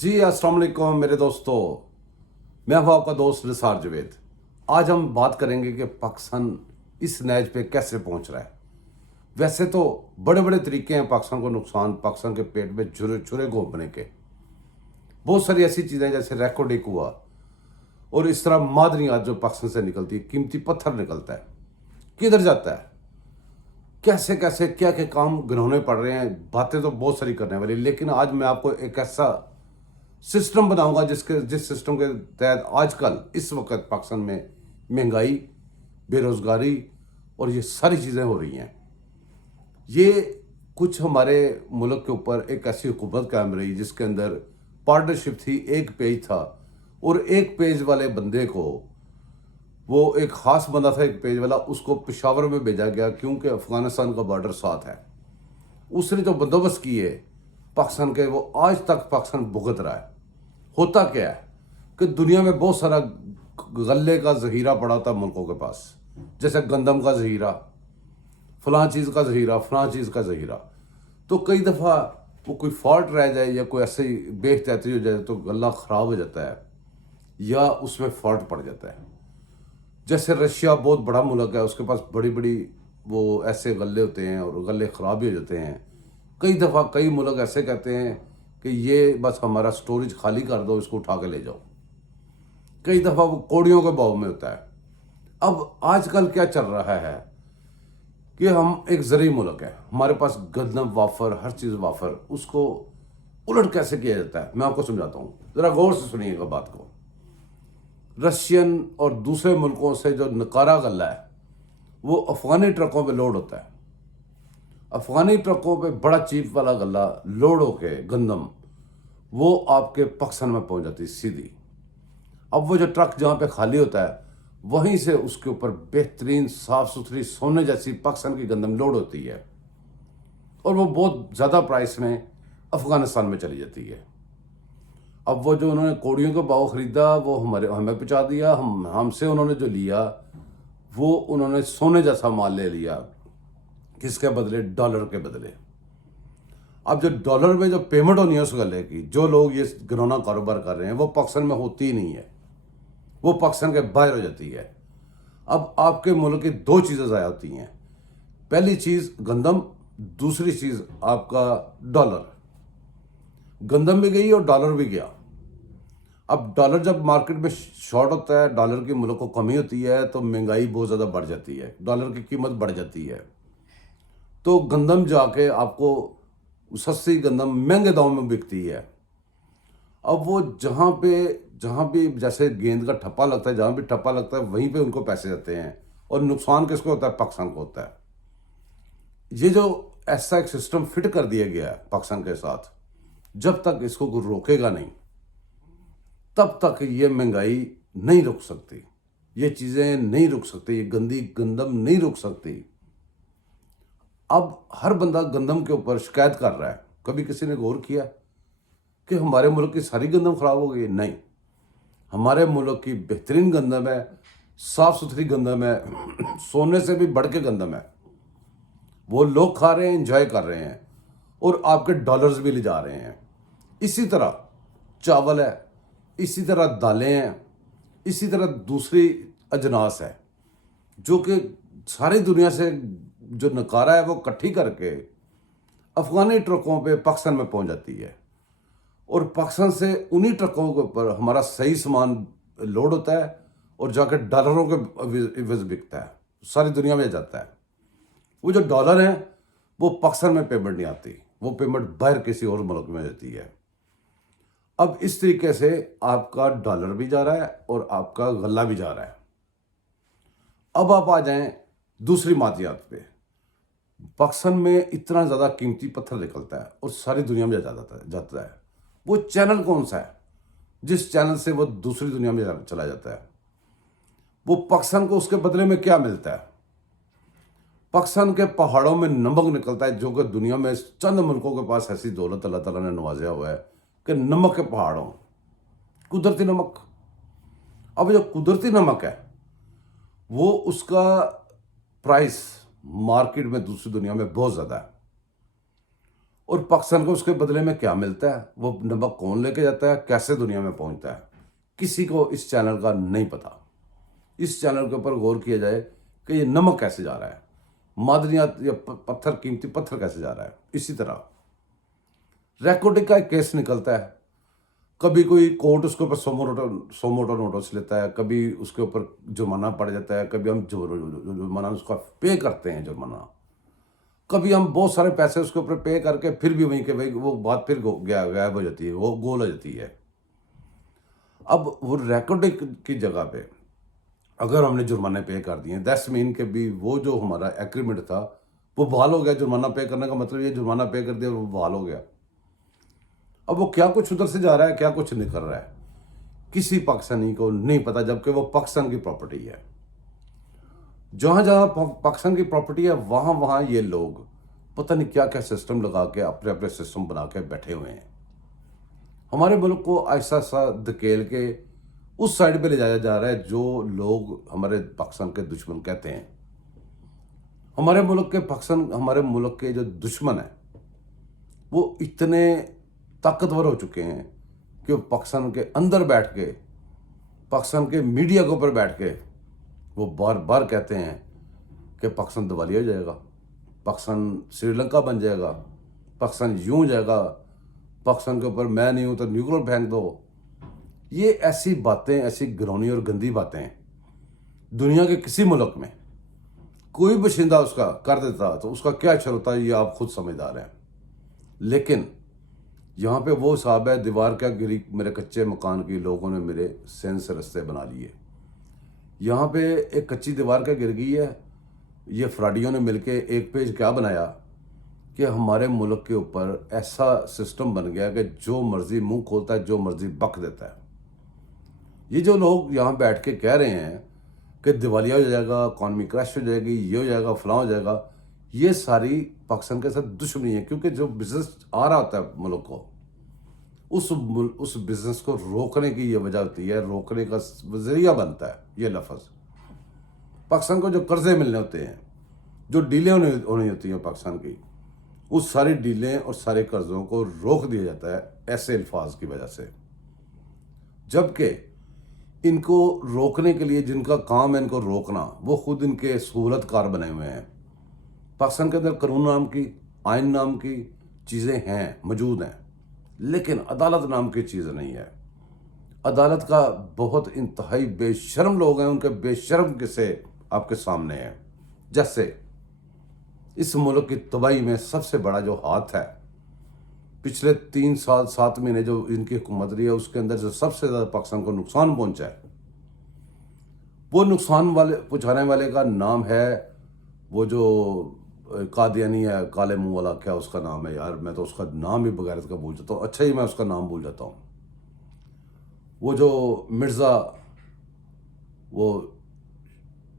जी अस्सलाम वालेकुम मेरे दोस्तों, मैं हूं आपका दोस्त निसार जवेद। आज हम बात करेंगे कि पाकिस्तान इस नैज पे कैसे पहुंच रहा है। वैसे तो बड़े बड़े तरीके हैं पाकिस्तान को नुकसान, पाकिस्तान के पेट में छुरे छुरे घोंपने के। बहुत सारी ऐसी चीज़ें जैसे रैकोडिक हुआ और इस तरह मादनियात जो पाकिस्तान से निकलती है, कीमती पत्थर निकलता है, किधर जाता है, कैसे कैसे क्या क्या काम गिनौने पड़ रहे हैं। बातें तो बहुत सारी करने वाली, लेकिन आज मैं आपको एक ऐसा सिस्टम बनाऊंगा जिस सिस्टम के तहत आजकल इस वक्त पाकिस्तान में महंगाई, बेरोजगारी और ये सारी चीज़ें हो रही हैं। ये कुछ हमारे मुल्क के ऊपर एक ऐसी हुकूमत कायम रही जिसके अंदर पार्टनरशिप थी, एक पेज था और एक पेज वाले बंदे को, वो एक खास बंदा था एक पेज वाला, उसको पेशावर में भेजा गया क्योंकि अफगानिस्तान का बॉर्डर साथ है। उसने जो बंदोबस्त किए पाकिस्तान के, वो आज तक पाकिस्तान भुगत रहा है। होता क्या है कि दुनिया में बहुत सारा गल्ले का जहीरा पड़ा था मुल्कों के पास, जैसे गंदम का जहीरा, फलां चीज़ का जहीरा, फलां चीज़ का जहीरा। तो कई दफ़ा वो कोई फॉल्ट रह जाए या कोई ऐसे बेख्तियाती हो जाए तो गला ख़राब हो जाता है या उसमें फॉल्ट पड़ जाता है। जैसे रशिया बहुत बड़ा मुल्क है, उसके पास बड़ी बड़ी वो ऐसे गल्ले होते हैं और गल्ले ख़राब भी हो जाते हैं। कई दफ़ा कई मुल्क ऐसे कहते हैं कि ये बस हमारा स्टोरेज खाली कर दो, इसको उठा के ले जाओ। कई दफ़ा वो कौड़ियों के भाव में होता है। अब आजकल क्या चल रहा है कि हम एक ज़रूरी मुल्क है, हमारे पास गंदम वाफर, हर चीज़ वाफर, उसको उलट कैसे किया जाता है मैं आपको समझाता हूँ, ज़रा गौर से सुनिएगा बात को। रशियन और दूसरे मुल्कों से जो नकारा गल्ला है वो अफगानी ट्रकों पे लोड होता है। अफगानी ट्रकों पे बड़ा चीप वाला गल्ला लोड होके गंदम वो आपके पाकिस्तान में पहुंच जाती है सीधी। अब वो जो ट्रक जहाँ पे खाली होता है वहीं से उसके ऊपर बेहतरीन साफ़ सुथरी सोने जैसी पाकिस्तान की गंदम लोड होती है और वो बहुत ज़्यादा प्राइस में अफगानिस्तान में चली जाती है। अब वो जो उन्होंने कौड़ियों के भाव ख़रीदा वो हमें पहुँचा दिया, हमसे उन्होंने जो लिया वो उन्होंने सोने जैसा माल ले लिया। किसके बदले? डॉलर के बदले। अब जो डॉलर में जो पेमेंट होनी है उस गले की, जो लोग ये घिनौना कारोबार कर रहे हैं, वो पाकिस्तान में होती ही नहीं है, वो पाकिस्तान के बाहर हो जाती है। अब आपके मुल्क की दो चीज़ें ज़ाया होती हैं। पहली चीज़ गंदम, दूसरी चीज़ आपका डॉलर। गंदम भी गई और डॉलर भी गया। अब डॉलर जब मार्केट में शॉर्ट होता है, डॉलर की मुल्क को कमी होती है तो महंगाई बहुत ज़्यादा बढ़ जाती है, डॉलर की कीमत बढ़ जाती है। तो गंदम जाके आपको सस्ती गंदम महंगे दाम में बिकती है। अब वो जहाँ भी जैसे गेंद का ठप्पा लगता है, जहाँ भी ठप्पा लगता है वहीं पे उनको पैसे जाते हैं और नुकसान किसको होता है? पाकिस्तान को होता है। ये जो ऐसा एक सिस्टम फिट कर दिया गया है पाकिस्तान के साथ, जब तक इसको कोई रोकेगा नहीं तब तक ये महंगाई नहीं रुक सकती, ये चीज़ें नहीं रुक सकती, ये गंदी गंदम नहीं रुक सकती। अब हर बंदा गंदम के ऊपर शिकायत कर रहा है। कभी किसी ने गौर किया कि हमारे मुल्क की सारी गंदम खराब हो गई? नहीं, हमारे मुल्क की बेहतरीन गंदम है, साफ़ सुथरी गंदम है, सोने से भी बढ़ के गंदम है। वो लोग खा रहे हैं, एंजॉय कर रहे हैं और आपके डॉलर्स भी ले जा रहे हैं। इसी तरह चावल है, इसी तरह दालें हैं, इसी तरह दूसरी अजनास है जो कि सारी दुनिया से जो नकारा है वो इकट्ठी करके अफगानी ट्रकों पे पाकिस्तान में पहुंच जाती है और पाकिस्तान से उन्हीं ट्रकों के ऊपर हमारा सही सामान लोड होता है और जाकर डॉलरों के इवज़ बिकता है, सारी दुनिया में जाता है। वो जो डॉलर हैं वो पाकिस्तान में पेमेंट नहीं आती, वो पेमेंट बाहर किसी और मुल्क में जाती है। अब इस तरीके से आपका डॉलर भी जा रहा है और आपका गल्ला भी जा रहा है। अब आप आ जाएं दूसरी मादियात पे। पाकिस्तान में इतना ज़्यादा कीमती पत्थर निकलता है और सारी दुनिया में जाता है। वो चैनल कौन सा है जिस चैनल से वो दूसरी दुनिया में चला जाता है? वो पाकिस्तान को उसके बदले में क्या मिलता है? पाकिस्तान के पहाड़ों में नमक निकलता है, जो कि दुनिया में चंद मुल्कों के पास ऐसी दौलत अल्लाह ताला ने नवाजा हुआ है कि नमक के पहाड़ों, कुदरती नमक। अब जो कुदरती नमक है वो उसका प्राइस मार्केट में दूसरी दुनिया में बहुत ज़्यादा है اور पाकिस्तान को उसके बदले में क्या मिलता है, वो नमक कौन लेके जाता है, कैसे दुनिया में पहुंचता है, किसी को इस चैनल का नहीं पता। इस चैनल के ऊपर गौर किया जाए कि ये नमक कैसे जा रहा है, मादनियात या पत्थर, कीमती पत्थर कैसे जा रहा है। इसी तरह रिकॉर्डिंग का एक केस निकलता है, कभी कोई कोर्ट उसके ऊपर सोमोटो नोटिस लेता है, कभी उसके ऊपर जुर्माना पड़ जाता है, कभी हम जुर्माना उसका पे करते हैं जुर्माना, कभी हम बहुत सारे पैसे उसके ऊपर पे करके फिर भी वहीं के वही वो बात फिर गायब हो जाती है, वो गोल हो जाती है। अब वो रिकॉर्डिंग की जगह पे अगर हमने जुर्माने पे कर दिए, दैट्स मीन के भी वो जो हमारा एग्रीमेंट था वो बहाल हो गया। जुर्माना पे करने का मतलब ये जुर्माना पे कर दिया, वो बहाल हो गया। अब वो क्या कुछ उधर से जा रहा है, क्या कुछ निकल रहा है, किसी पाकिस्तानी को नहीं पता, जबकि वो पाकिस्तान की प्रॉपर्टी है। जहां जहां पाकिस्तान की प्रॉपर्टी है वहां वहां ये लोग पता नहीं क्या क्या सिस्टम लगा के अपने अपने सिस्टम बना के बैठे हुए हैं। हमारे मुल्क को ऐसा सा धकेल के उस साइड पे ले जाया जा रहा है जो लोग हमारे पाकिस्तान के दुश्मन कहते हैं। हमारे मुल्क के जो दुश्मन है वो इतने ताकतवर हो चुके हैं कि वो पाकिस्तान के अंदर बैठ के, पाकिस्तान के मीडिया के ऊपर बैठ के वो बार बार कहते हैं कि पाकिस्तान दिवालिया हो जाएगा, पाकिस्तान श्रीलंका बन जाएगा, पाकिस्तान यूं हो जाएगा, पाकिस्तान के ऊपर मैं नहीं हूं तो न्यूक्लियर फेंक दो। ये ऐसी बातें, ऐसी घिनौनी और गंदी बातें दुनिया के किसी मुल्क में कोई बशिंदा उसका कर देता तो उसका क्या असर होता है ये आप खुद समझदार हैं। लेकिन यहाँ पे वो साहब है, दीवार क्या गिरी मेरे कच्चे मकान की, लोगों ने मेरे सेंस से रस्ते बना लिए। यहाँ पे एक कच्ची दीवार क्या गिर गई है, ये फ्राडियों ने मिलके एक पेज क्या बनाया कि हमारे मुल्क के ऊपर ऐसा सिस्टम बन गया कि जो मर्जी मुंह खोलता है, जो मर्जी बक देता है। ये जो लोग यहाँ बैठ के कह रहे हैं कि दिवालिया हो जाएगा, इकॉनमी क्रैश हो जाएगी, ये हो जाएगा, फलां हो जाएगा, ये सारी पाकिस्तान के साथ दुश्मनी है। क्योंकि जो बिजनेस आ रहा होता है मुल्क को, उस बिजनेस को रोकने की ये वजह होती है, रोकने का जरिया बनता है ये लफ्ज़। पाकिस्तान को जो कर्जे मिलने होते हैं, जो डीलें होनी होती हैं पाकिस्तान की, उस सारी डीलें और सारे कर्जों को रोक दिया जाता है ऐसे अल्फाज की वजह से। जबकि इनको रोकने के लिए जिनका काम है इनको रोकना, वो खुद इनके सहूलतकार बने हुए हैं। पाकिस्तान के अंदर कानून नाम की, आइन नाम की चीज़ें हैं, मौजूद हैं, लेकिन अदालत नाम की चीज़ नहीं है। अदालत का बहुत इंतहाई बेशर्म लोग हैं, उनके बेशर्म किस्से आपके सामने हैं। जैसे इस मुल्क की तबाही में सबसे बड़ा जो हाथ है, पिछले 3 साल 7 महीने जो इनकी हुकूमत रही है, उसके अंदर जो सबसे ज़्यादा पाकिस्तान को नुकसान पहुंचा है, वो नुकसान पहुंचाने वाले का नाम है वो जो कादियानी है, काले मुंह वाला, क्या उसका नाम है यार, मैं तो उसका नाम ही बगैरत का भूल जाता हूँ। अच्छा ही मैं उसका नाम भूल जाता हूँ। वो जो मिर्ज़ा, वो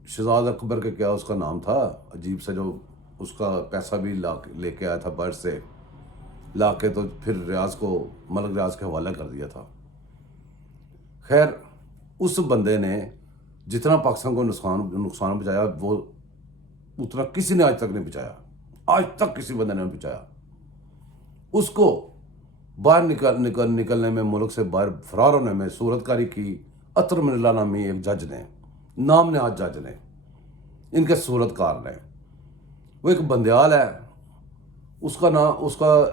शहजाद अकबर के क्या उसका नाम था अजीब सा, जो उसका पैसा भी लेके आया था बाहर से ला के, तो फिर रियाज को, मलक रियाज के हवाले कर दिया था। खैर, उस बंदे ने जितना पाकिस्तान को नुकसान पहुंचाया वो उतना किसी ने आज तक नहीं बचाया। आज तक किसी बंदे ने नहीं बचाया। उसको बाहर निकलने में, मुल्क से बाहर फरार होने में सूरतकारी की अतर मिल्ला नामी एक जज ने, नाम ने आज जज ने, इनके सूरतकार ने, वो एक बंदयाल है, उसका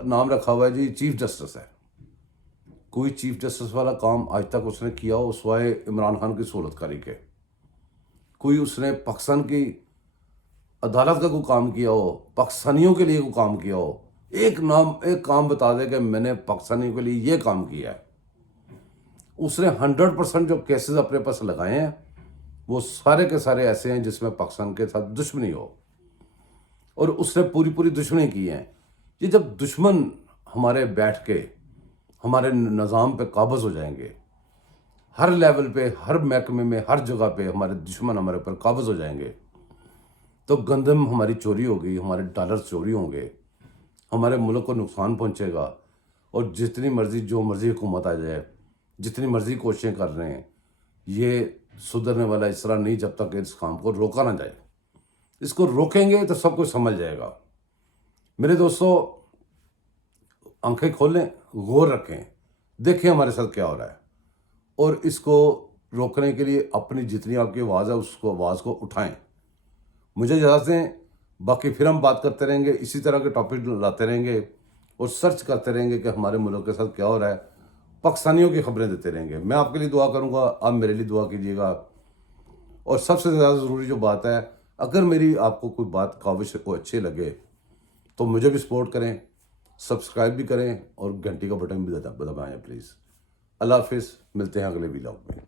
नाम रखा हुआ है जी चीफ जस्टिस है। कोई चीफ जस्टिस वाला काम आज तक उसने किया हो सिवाय इमरान खान की सूरतकारी के? कोई उसने पाकिस्तान की अदालत का कोई काम किया हो, पाकिस्तानियों के लिए कोई काम किया हो? एक काम बता दे कि मैंने पाकिस्तानियों के लिए ये काम किया है। उसने 100% जो केसेस अपने पास लगाए हैं वो सारे के सारे ऐसे हैं जिसमें पाकिस्तान के साथ दुश्मनी हो, और उसने पूरी दुश्मनी की है। ये जब दुश्मन हमारे बैठ के हमारे निज़ाम पे काबज़ हो जाएंगे, हर लेवल पे, हर महकमे में, हर जगह पे हमारे दुश्मन हमारे ऊपर काबज़ हो जाएंगे, तो गंदम हमारी चोरी होगी, हमारे डॉलर चोरी होंगे, हमारे मुल्क को नुकसान पहुंचेगा। और जितनी मर्जी जो मर्जी हुकूमत आ जाए, जितनी मर्जी कोशिशें कर रहे हैं, ये सुधरने वाला इस तरह नहीं जब तक इस काम को रोका ना जाए। इसको रोकेंगे तो सब कुछ समझ जाएगा। मेरे दोस्तों, आंखें खोलें, गौर रखें, देखें हमारे साथ क्या हो रहा है, और इसको रोकने के लिए अपनी जितनी आपकी आवाज़ है उसको आवाज़ को उठाएं। मुझे इजाज़त दें, बाकी फिर हम बात करते रहेंगे, इसी तरह के टॉपिक लाते रहेंगे और सर्च करते रहेंगे कि हमारे मुल्क के साथ क्या हो रहा है, पाकिस्तानियों की खबरें देते रहेंगे। मैं आपके लिए दुआ करूंगा, आप मेरे लिए दुआ कीजिएगा। और सबसे ज़्यादा ज़रूरी जो बात है, अगर मेरी आपको कोई बात काविश को अच्छे लगे तो मुझे भी सपोर्ट करें, सब्सक्राइब भी करें और घंटी का बटन भी दबाएं प्लीज़। अल्लाह हाफिज़, मिलते हैं अगले व्लॉग में।